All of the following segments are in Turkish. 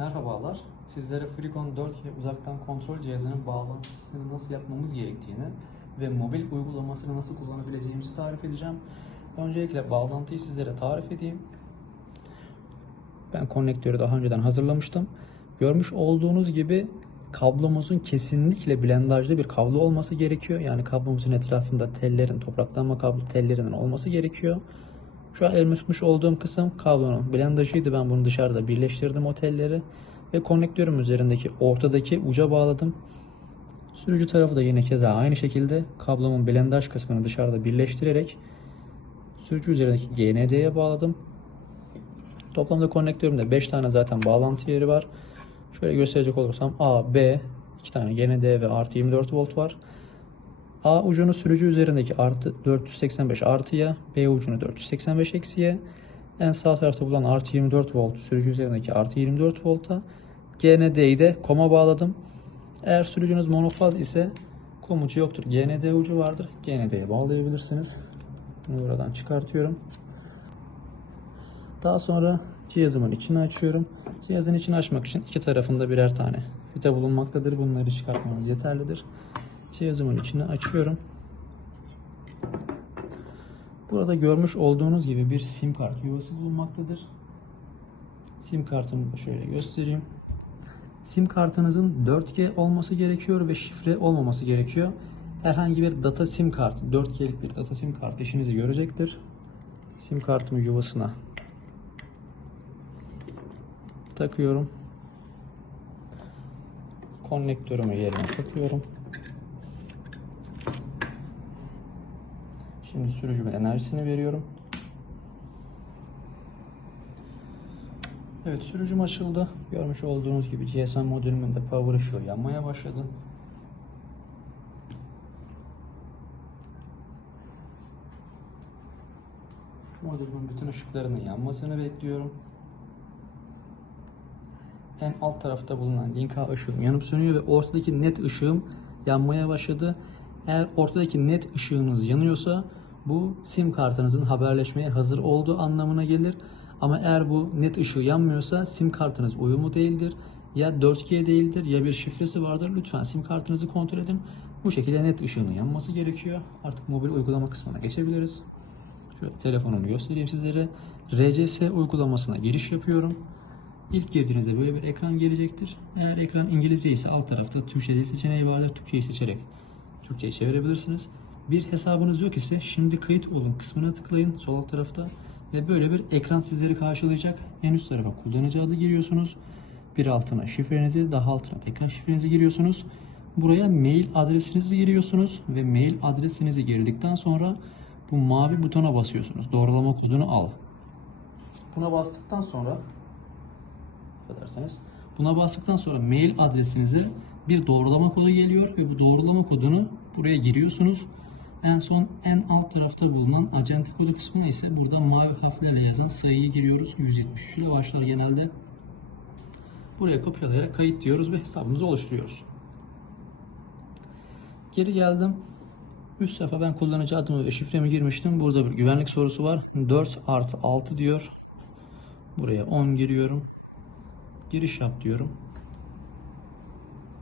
Merhabalar. Sizlere Freecon 4G uzaktan kontrol cihazının bağlantısını nasıl yapmamız gerektiğini ve mobil uygulamasını nasıl kullanabileceğimizi tarif edeceğim. Öncelikle bağlantıyı sizlere tarif edeyim. Ben konnektörü daha önceden hazırlamıştım. Görmüş olduğunuz gibi kablomuzun kesinlikle blendajlı bir kablo olması gerekiyor. Yani kablomuzun etrafında tellerin, topraklanma kablo tellerinin olması gerekiyor. Şu an tutmuş olduğum kısım kablonun blendajıydı. Ben bunu dışarıda birleştirdim o telleri. Ve konnektörüm üzerindeki ortadaki uca bağladım. Sürücü tarafı da yine keza aynı şekilde kablomun blendaj kısmını dışarıda birleştirerek sürücü üzerindeki GND'ye bağladım. Toplamda konnektörümde 5 tane zaten bağlantı yeri var. Şöyle gösterecek olursam A, B, 2 tane GND ve artı 24 volt var. A ucunu sürücü üzerindeki artı 485 artıya, B ucunu 485 eksiye, en sağ tarafta bulunan artı 24 volt sürücü üzerindeki artı 24 volta, GND'yi de koma bağladım. Eğer sürücünüz monofaz ise kom ucu yoktur. GND ucu vardır. GND'ye bağlayabilirsiniz. Bunu buradan çıkartıyorum. Daha sonra cihazımın içini açıyorum. Cihazın içini açmak için iki tarafında birer tane fite bulunmaktadır. Bunları çıkartmanız yeterlidir. Cihazımın içini açıyorum. Burada görmüş olduğunuz gibi bir sim kart yuvası bulunmaktadır. Sim kartımı da şöyle göstereyim. Sim kartınızın 4G olması gerekiyor ve şifre olmaması gerekiyor. Herhangi bir data sim kartı, 4G'lik bir data sim kartı işinizi görecektir. Sim kartımı yuvasına takıyorum. Konnektörümü yerine takıyorum. Şimdi sürücümün enerjisini veriyorum. Evet sürücüm açıldı. Görmüş olduğunuz gibi GSM modülümün de power ışığı yanmaya başladı. Modülümün bütün ışıklarının yanmasını bekliyorum. En alt tarafta bulunan link A ışığım yanıp sönüyor ve ortadaki net ışığım yanmaya başladı. Eğer ortadaki net ışığınız yanıyorsa bu sim kartınızın haberleşmeye hazır olduğu anlamına gelir. Ama eğer bu net ışığı yanmıyorsa sim kartınız uyumlu değildir. Ya 4G değildir ya bir şifresi vardır. Lütfen sim kartınızı kontrol edin. Bu şekilde net ışığının yanması gerekiyor. Artık mobil uygulama kısmına geçebiliriz. Şöyle telefonumu göstereyim sizlere. RCS uygulamasına giriş yapıyorum. İlk girdiğinizde böyle bir ekran gelecektir. Eğer ekran İngilizce ise alt tarafta Türkçe seçeneği vardır. Türkçeyi seçerek Türkçe'ye çevirebilirsiniz. Bir hesabınız yok ise şimdi kayıt olun kısmına tıklayın sol alt tarafta ve böyle bir ekran sizleri karşılayacak. En üst tarafa kullanıcı adı giriyorsunuz. Bir altına şifrenizi, daha altına tekrar şifrenizi giriyorsunuz. Buraya mail adresinizi giriyorsunuz ve mail adresinizi girdikten sonra bu mavi butona basıyorsunuz. Doğrulama kodunu al. Buna bastıktan sonra affederseniz. Buna bastıktan sonra mail adresinize bir doğrulama kodu geliyor ve bu doğrulama kodunu buraya giriyorsunuz. En son en alt tarafta bulunan acente kodu kısmına ise burada mavi harflerle yazan sayıyı giriyoruz. 173 ile başlar genelde. Buraya kopyalayarak kayıt diyoruz ve hesabımızı oluşturuyoruz. Geri geldim. Üst sayfa ben kullanıcı adımı ve şifremi girmiştim. Burada bir güvenlik sorusu var. 4 artı 6 diyor. Buraya 10 giriyorum. Giriş yap diyorum.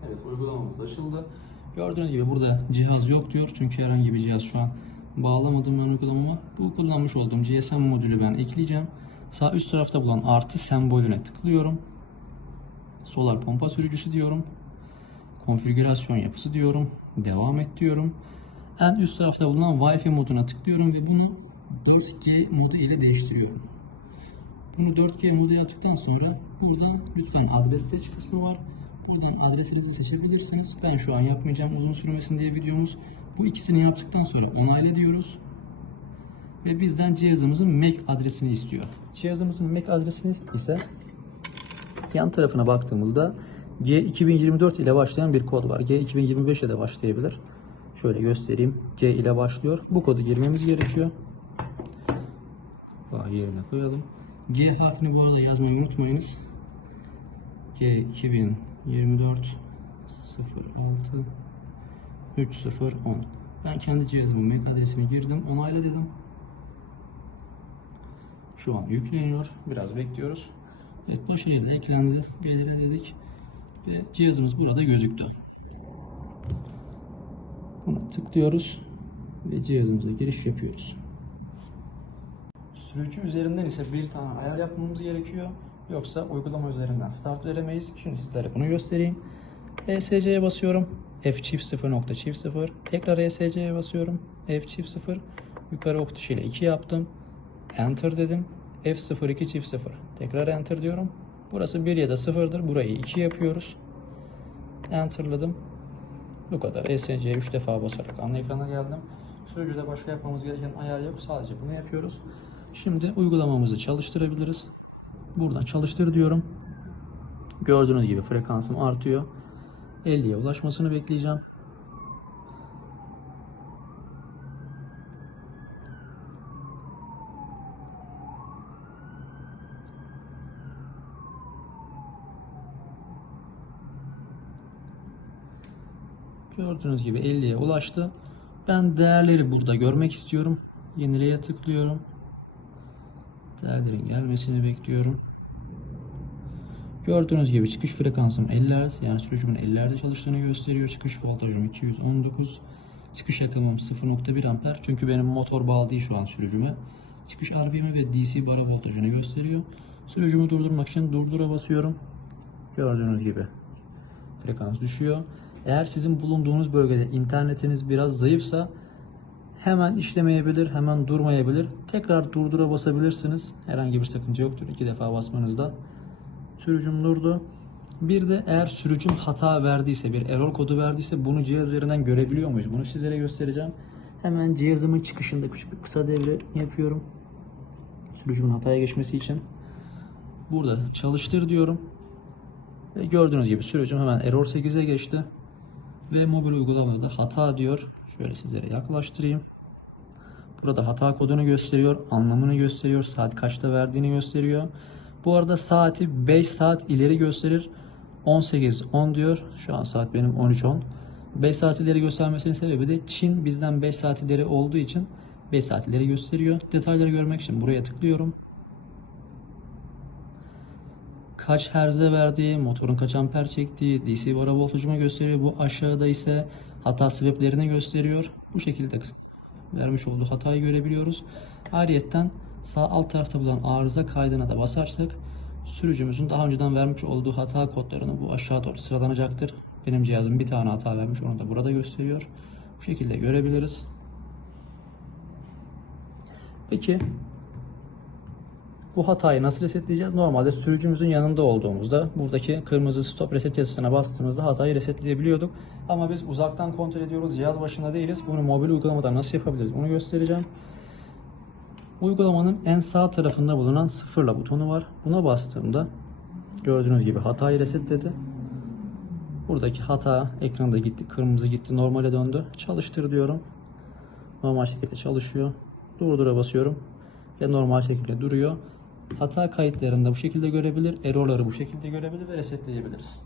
Evet uygulamamız açıldı. Gördüğünüz gibi burada cihaz yok diyor. Çünkü herhangi bir cihaz şu an bağlamadım ben uygulamama. Bu kullanmış olduğum GSM modülü ben ekleyeceğim. Sağ üst tarafta bulan artı sembolüne tıklıyorum. Solar pompa sürücüsü diyorum. Konfigürasyon yapısı diyorum. Devam et diyorum. En üst tarafta bulunan Wi-Fi moduna tıklıyorum ve bunu 4G modu ile değiştiriyorum. Bunu 4G moda yaptıktan sonra burada lütfen adres seç kısmı var. Buradan adresinizi seçebilirsiniz. Ben şu an yapmayacağım uzun sürmesin diye videomuz. Bu ikisini yaptıktan sonra onayla diyoruz. Ve bizden cihazımızın MAC adresini istiyor. Cihazımızın MAC adresini ise yan tarafına baktığımızda G2024 ile başlayan bir kod var. G2025 ile de başlayabilir. Şöyle göstereyim. G ile başlıyor. Bu kodu girmemiz gerekiyor. Daha yerine koyalım. G harfini bu arada yazmayı unutmayınız. G2000 24 06 30 10 ben kendi cihazımın MAC adresini girdim onayla dedim. Şu an yükleniyor biraz bekliyoruz. Evet başarıyla eklendi belirle dedik ve cihazımız burada gözüktü. Buna tıklıyoruz ve cihazımıza giriş yapıyoruz. Sürücü üzerinden ise bir tane ayar yapmamız gerekiyor. Yoksa uygulama üzerinden start veremeyiz. Şimdi sizlere bunu göstereyim. ESC'ye basıyorum. F çift 0 nokta çift 0. Tekrar ESC'ye basıyorum. F çift 0. Yukarı ok tuşuyla 2 yaptım. Enter dedim. F0 2 çift 0. Tekrar enter diyorum. Burası 1 ya da 0'dır. Burayı 2 yapıyoruz. Enter'ladım. Bu kadar. ESC'ye 3 defa basarak ana ekrana geldim. Sürücüde başka yapmamız gereken ayar yok. Sadece bunu yapıyoruz. Şimdi uygulamamızı çalıştırabiliriz. Buradan çalıştır diyorum. Gördüğünüz gibi frekansım artıyor. 50'ye ulaşmasını bekleyeceğim. Gördüğünüz gibi 50'ye ulaştı. Ben değerleri burada görmek istiyorum. Yenileye tıklıyorum. Değerlerin gelmesini bekliyorum. Gördüğünüz gibi çıkış frekansım 50 Hz yani sürücümün 50 Hz'de çalıştığını gösteriyor. Çıkış voltajım 219. Çıkış yakımım 0.1 amper. Çünkü benim motor bağlı değil şu an sürücüme. Çıkış RPM'i ve DC bara voltajını gösteriyor. Sürücümü durdurmak için durdura basıyorum. Gördüğünüz gibi frekans düşüyor. Eğer sizin bulunduğunuz bölgede internetiniz biraz zayıfsa hemen işlemeyebilir, hemen durmayabilir. Tekrar durdura basabilirsiniz. Herhangi bir sakınca yoktur. İki defa basmanızda sürücüm durdu. Bir de eğer sürücüm hata verdiyse, bir error kodu verdiyse bunu cihaz üzerinden görebiliyor muyuz? Bunu sizlere göstereceğim. Hemen cihazımın çıkışında küçük bir kısa devre yapıyorum. Sürücümün hataya geçmesi için. Burada çalıştır diyorum. Ve gördüğünüz gibi sürücüm hemen error 8'e geçti. Ve mobil uygulamada hata diyor. Şöyle sizlere yaklaştırayım. Burada hata kodunu gösteriyor, anlamını gösteriyor, saat kaçta verdiğini gösteriyor. Bu arada saati 5 saat ileri gösterir. 18 10 diyor. Şu an saat benim 13 10. 5 saat ileri göstermesinin sebebi de Çin bizden 5 saat ileri olduğu için 5 saat ileri gösteriyor. Detayları görmek için buraya tıklıyorum. Kaç herze verdiği, motorun kaç amper çektiği, DC vara voltajımı gösteriyor. Bu aşağıda ise hata sebeplerini gösteriyor. Bu şekilde vermiş olduğu hatayı görebiliyoruz. Ayrıyeten sağ alt tarafta bulunan arıza kaydına da basarsak sürücümüzün daha önceden vermiş olduğu hata kodlarını bu aşağı doğru sıralanacaktır. Benim cihazım bir tane hata vermiş onu da burada gösteriyor. Bu şekilde görebiliriz. Peki bu hatayı nasıl resetleyeceğiz? Normalde sürücümüzün yanında olduğumuzda buradaki kırmızı stop reset yazısına bastığımızda hatayı resetleyebiliyorduk. Ama biz uzaktan kontrol ediyoruz. Cihaz başında değiliz. Bunu mobil uygulamadan nasıl yapabiliriz? Bunu göstereceğim. Uygulamanın en sağ tarafında bulunan sıfırla butonu var. Buna bastığımda gördüğünüz gibi hatayı resetledi. Buradaki hata ekranda gitti. Kırmızı gitti. Normale döndü. Çalıştır diyorum. Normal şekilde çalışıyor. Durdura basıyorum. Ve normal şekilde duruyor. Hata kayıtlarında bu şekilde görebilir. Errorları bu şekilde görebilir ve resetleyebiliriz.